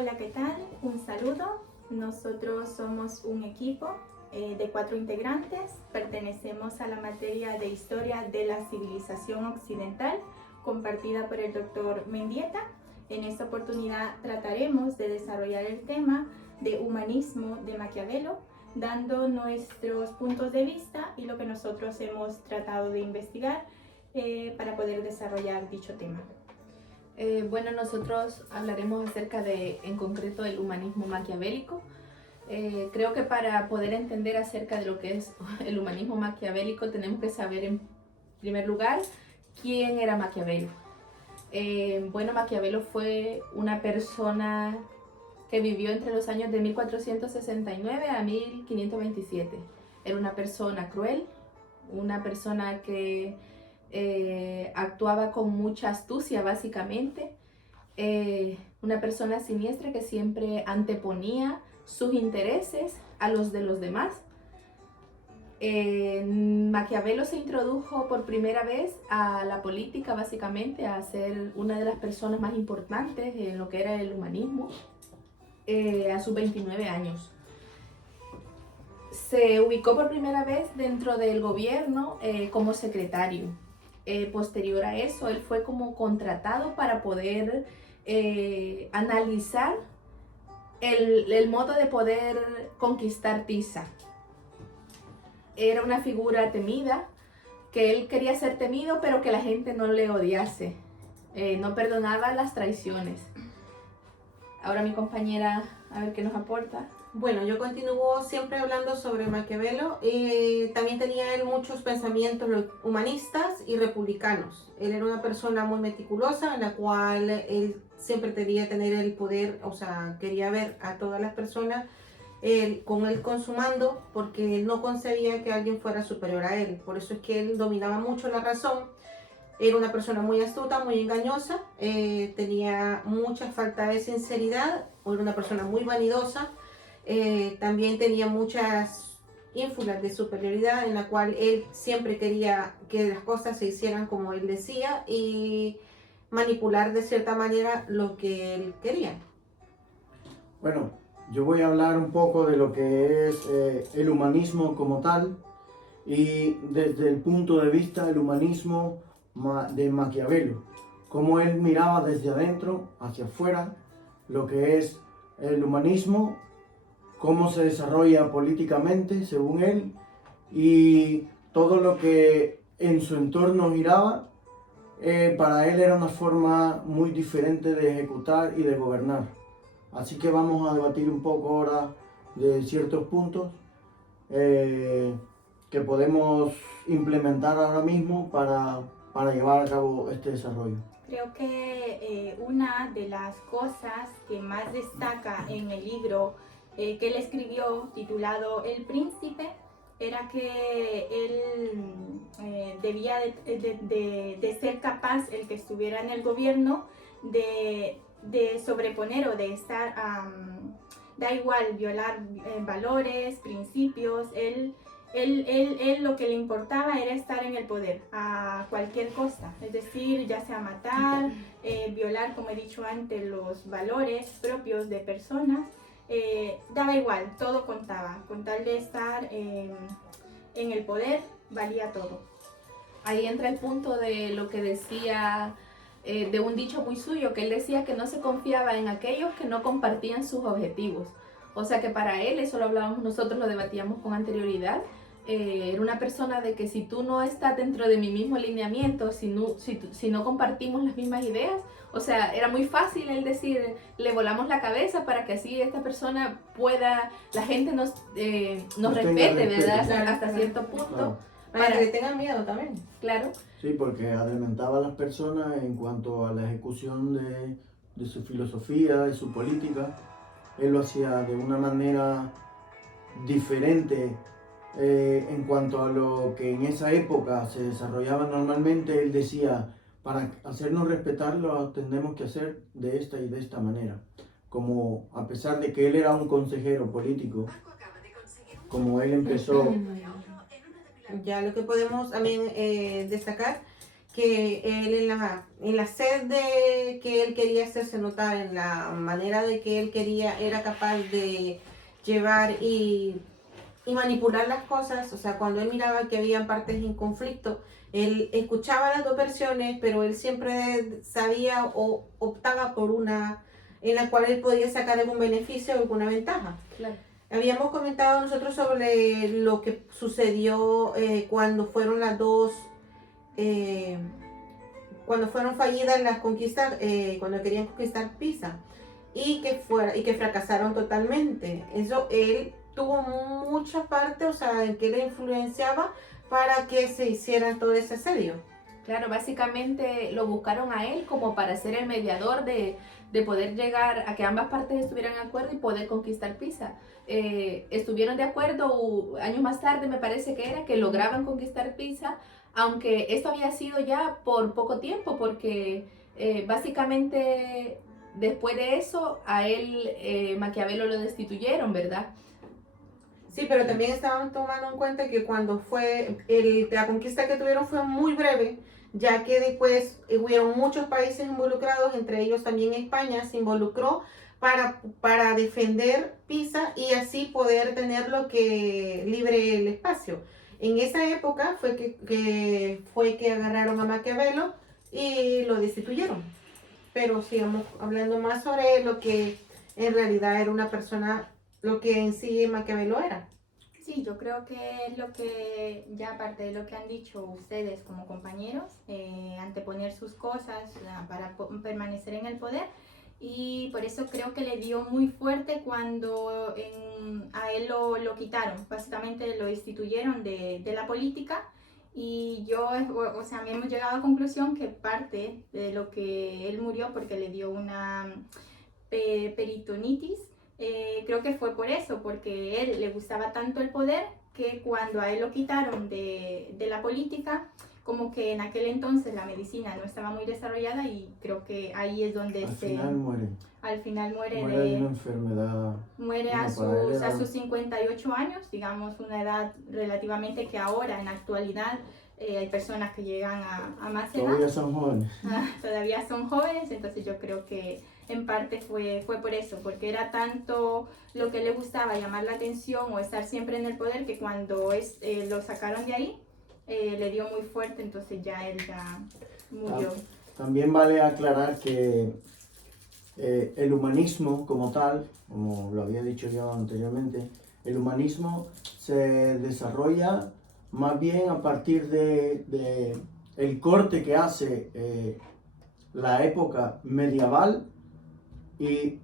Hola, ¿qué tal? Un saludo. Nosotros somos un equipo de 4 integrantes. Pertenecemos a la materia de Historia de la Civilización Occidental, compartida por el doctor Mendieta. En esta oportunidad trataremos de desarrollar el tema de humanismo de Maquiavelo, dando nuestros puntos de vista y lo que nosotros hemos tratado de investigar para poder desarrollar dicho tema. Bueno, nosotros hablaremos acerca en concreto, del humanismo maquiavélico. Creo que para poder entender acerca de lo que es el humanismo maquiavélico tenemos que saber, en primer lugar, quién era Maquiavelo. Bueno, Maquiavelo fue una persona que vivió entre los años de 1469 a 1527. Era una persona cruel, una persona que actuaba con mucha astucia, básicamente, una persona siniestra que siempre anteponía sus intereses a los de los demás. Maquiavelo se introdujo por primera vez a la política, básicamente, a ser una de las personas más importantes en lo que era el humanismo, a sus 29 años. Se ubicó por primera vez dentro del gobierno como secretario. Posterior a eso, él fue como contratado para poder analizar el modo de poder conquistar Pisa. Era una figura temida, que él quería ser temido, pero que la gente no le odiase. No perdonaba las traiciones. Ahora mi compañera, a ver qué nos aporta. Bueno, yo continúo siempre hablando sobre Maquiavelo. También tenía él muchos pensamientos humanistas y republicanos. Él era una persona muy meticulosa, en la cual él siempre quería tener el poder, o sea, quería ver a todas las personas con él consumando, porque él no concebía que alguien fuera superior a él. Por eso es que él dominaba mucho la razón. Era una persona muy astuta, muy engañosa, tenía mucha falta de sinceridad, era una persona muy vanidosa. También tenía muchas ínfulas de superioridad, en la cual él siempre quería que las cosas se hicieran como él decía y manipular de cierta manera lo que él quería. Bueno, yo voy a hablar un poco de lo que es el humanismo como tal, y desde el punto de vista del humanismo de Maquiavelo, cómo él miraba desde adentro hacia afuera lo que es el humanismo, cómo se desarrolla políticamente según él, y todo lo que en su entorno giraba, para él era una forma muy diferente de ejecutar y de gobernar. Así que vamos a debatir un poco ahora de ciertos puntos que podemos implementar ahora mismo para llevar a cabo este desarrollo. Creo que una de las cosas que más destaca en el libro que él escribió titulado El Príncipe era que él debía de ser capaz, el que estuviera en el gobierno, de sobreponer o de estar, da igual, violar valores, principios. Él lo que le importaba era estar en el poder a cualquier costa, es decir, ya sea matar, violar, como he dicho antes, los valores propios de personas. Daba igual, todo contaba, con tal de estar en el poder, valía todo. Ahí entra el punto de lo que decía, de un dicho muy suyo, que él decía que no se confiaba en aquellos que no compartían sus objetivos. O sea que para él, eso lo hablábamos nosotros, lo debatíamos con anterioridad, era una persona de que si tú no estás dentro de mi mismo alineamiento, si no compartimos las mismas ideas, o sea, era muy fácil el decir, le volamos la cabeza para que así esta persona pueda, la gente nos respete, ¿verdad? Claro, hasta cierto punto. Claro. Para que le tengan miedo también. Claro. Sí, porque alimentaba a las personas en cuanto a la ejecución de su filosofía, de su política. Él lo hacía de una manera diferente en cuanto a lo que en esa época se desarrollaba normalmente. Él decía, para hacernos respetar lo tenemos que hacer de esta y de esta manera. Como a pesar de que él era un consejero político, como él empezó... Ya lo que podemos también destacar que él en la sed de que él quería hacerse notar, en la manera de que él quería, era capaz de llevar y manipular las cosas, o sea, cuando él miraba que habían partes en conflicto, él escuchaba las dos versiones, pero él siempre sabía o optaba por una en la cual él podía sacar algún beneficio o alguna ventaja. Claro. Habíamos comentado nosotros sobre lo que sucedió cuando fueron las dos, cuando fueron fallidas las conquistas, cuando querían conquistar Pisa y que fracasaron totalmente. Eso él tuvo mucha parte, o sea, en que le influenciaba para que se hiciera todo ese asedio. Claro, básicamente lo buscaron a él como para ser el mediador de poder llegar a que ambas partes estuvieran de acuerdo y poder conquistar Pisa. Estuvieron de acuerdo años más tarde, me parece que era, que lograban conquistar Pisa, aunque esto había sido ya por poco tiempo, porque básicamente después de eso a él Maquiavelo lo destituyeron, ¿verdad? Sí, pero también estaban tomando en cuenta que cuando fue la conquista que tuvieron fue muy breve, ya que después hubieron muchos países involucrados, entre ellos también España se involucró para defender Pisa y así poder tener lo que libre el espacio. En esa época fue que agarraron a Maquiavelo y lo destituyeron. Pero sigamos hablando más sobre lo que en realidad era una persona, lo que en sí Maquiavelo era. Sí, yo creo que es lo que, ya aparte de lo que han dicho ustedes como compañeros, anteponer sus cosas para permanecer en el poder, y por eso creo que le dio muy fuerte cuando a él lo quitaron, básicamente lo destituyeron de la política. Y yo, o sea, hemos llegado a la conclusión que parte de lo que él murió porque le dio una peritonitis, creo que fue por eso, porque él le gustaba tanto el poder que cuando a él lo quitaron de la política, como que en aquel entonces la medicina no estaba muy desarrollada y creo que ahí es donde al final muere de una enfermedad. Muere a sus 58 años, digamos una edad relativamente que ahora en la actualidad hay personas que llegan a más edad. Todavía son jóvenes. Todavía son jóvenes, entonces yo creo que en parte fue por eso, porque era tanto lo que le gustaba llamar la atención o estar siempre en el poder que cuando lo sacaron de ahí le dio muy fuerte, entonces ya él ya murió. También vale aclarar que el humanismo como tal, como lo había dicho yo anteriormente, el humanismo se desarrolla más bien a partir de el corte que hace la época medieval y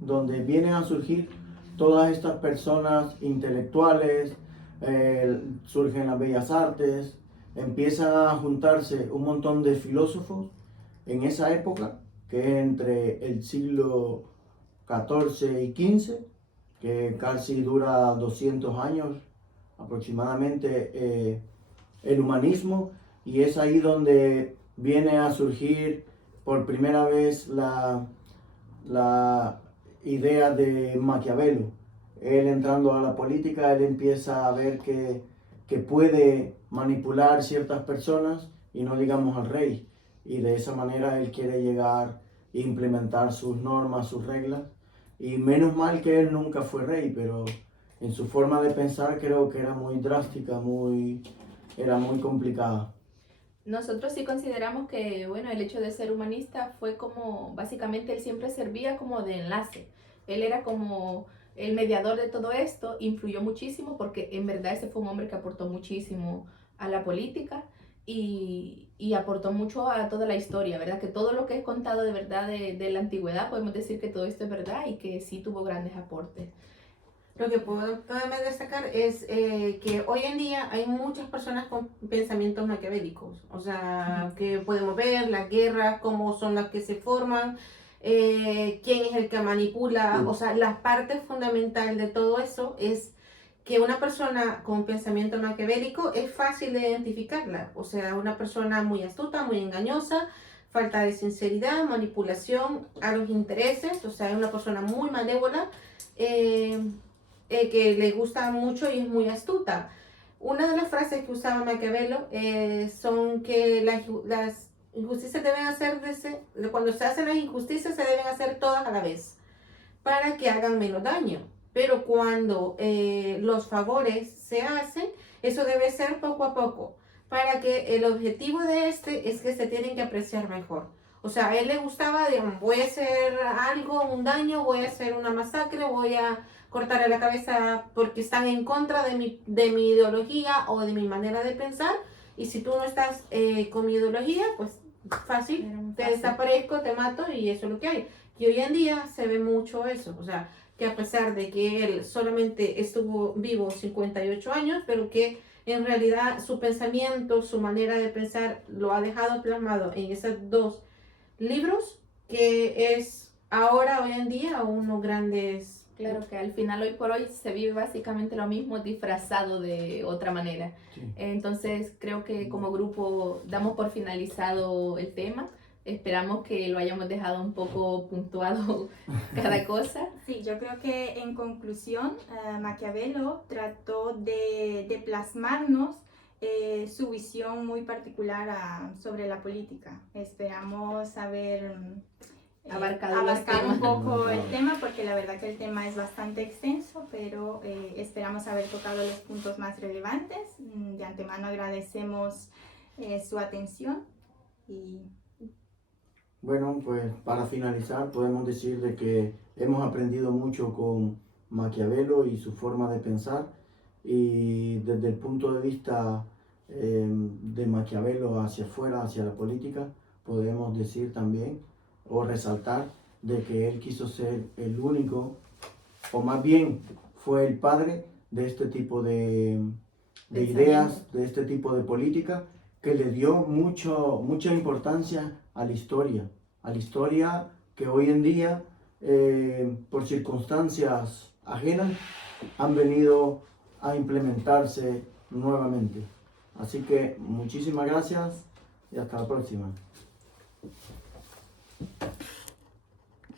donde vienen a surgir todas estas personas intelectuales, surgen las bellas artes, empiezan a juntarse un montón de filósofos en esa época, que es entre el siglo XIV y XV, que casi dura 200 años aproximadamente el humanismo, y es ahí donde viene a surgir por primera vez la idea de Maquiavelo. Él entrando a la política, él empieza a ver que puede manipular ciertas personas y no digamos al rey, y de esa manera él quiere llegar e implementar sus normas, sus reglas, y menos mal que él nunca fue rey, pero en su forma de pensar creo que era muy drástica, era muy complicada. Nosotros sí consideramos que, bueno, el hecho de ser humanista fue como, básicamente él siempre servía como de enlace. Él era como el mediador de todo esto, influyó muchísimo porque en verdad ese fue un hombre que aportó muchísimo a la política y aportó mucho a toda la historia, ¿verdad? Que todo lo que es contado de verdad de la antigüedad, podemos decir que todo esto es verdad y que sí tuvo grandes aportes. Lo que puedo además destacar es que hoy en día hay muchas personas con pensamientos maquiavélicos, o sea, que podemos ver las guerras, cómo son las que se forman, quién es el que manipula, o sea, la parte fundamental de todo eso es que una persona con pensamiento maquiavélico es fácil de identificarla, o sea, una persona muy astuta, muy engañosa, falta de sinceridad, manipulación a los intereses, o sea, es una persona muy malévola, que le gusta mucho y es muy astuta. Una de las frases que usaba Maquiavelo son que las injusticias deben hacerse, cuando se hacen las injusticias se deben hacer todas a la vez para que hagan menos daño. Pero cuando los favores se hacen, eso debe ser poco a poco, para que el objetivo de este es que se tienen que apreciar mejor. O sea, a él le gustaba, digamos, voy a hacer algo, un daño, voy a hacer una masacre, voy a cortarle la cabeza porque están en contra de mi ideología o de mi manera de pensar. Y si tú no estás con mi ideología, pues fácil, te desaparezco, te mato y eso es lo que hay. Y hoy en día se ve mucho eso, o sea, que a pesar de que él solamente estuvo vivo 58 años, pero que en realidad su pensamiento, su manera de pensar lo ha dejado plasmado en esos dos libros, que es ahora, hoy en día, unos grandes... Claro que al final, hoy por hoy, se vive básicamente lo mismo disfrazado de otra manera. Sí. Entonces, creo que como grupo damos por finalizado el tema. Esperamos que lo hayamos dejado un poco puntuado cada cosa. Sí, yo creo que en conclusión, Maquiavelo trató de plasmarnos su visión muy particular sobre la política. Esperamos haber Abarcado un poco el tema, porque la verdad que el tema es bastante extenso, pero esperamos haber tocado los puntos más relevantes. De antemano agradecemos su atención y... Bueno, pues para finalizar podemos decir de que hemos aprendido mucho con Maquiavelo y su forma de pensar, y desde el punto de vista de Maquiavelo hacia afuera, hacia la política, podemos decir también o resaltar de que él quiso ser el único, o más bien fue el padre de este tipo de ideas, de este tipo de política, que le dio mucha importancia a la historia que hoy en día, por circunstancias ajenas, han venido a implementarse nuevamente. Así que muchísimas gracias y hasta la próxima.